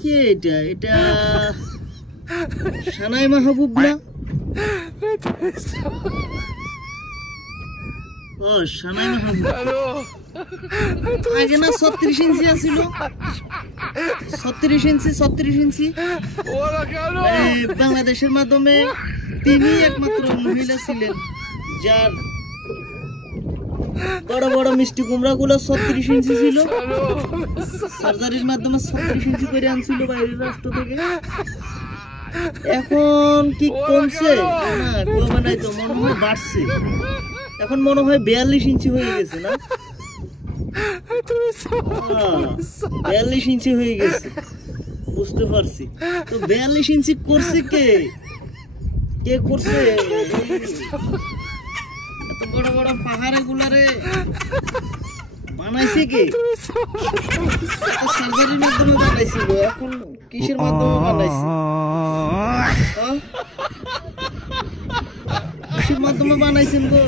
কে এটা? এটা সানাই মাহবুব না? ও সানাই মাহবুব। আগে না 36 ইঞ্চি আছিল, 36 ইঞ্চি। বাংলাদেশের মাধ্যমে তিনি একমাত্র মহিলা ছিলেন যার বড় বড় মিষ্টি কুমড়া গুলো 36 ইঞ্চি ছিল। সার্জারির মাধ্যমে 36 ইঞ্চি করে আনছিল বাইরের রাষ্ট্র থেকে। এখন কি কমছে না, কমে নাই তো, মনে হয় বাড়ছে। এখন মনে হয় 42 ইঞ্চি হয়ে গেছে না? 42 ইঞ্চি হয়ে গেছে, বুঝতে পারছি। তো 42 ইঞ্চি করছে কে? কে করছে? এত বড় বড় পাহাড়ে গুলারে বানাইছে কে? সার্জারির মাধ্যমে বানাইছিল, এখন কিসের মাধ্যমে বানাইছে? কিসের মাধ্যমে বানাইছেন গো?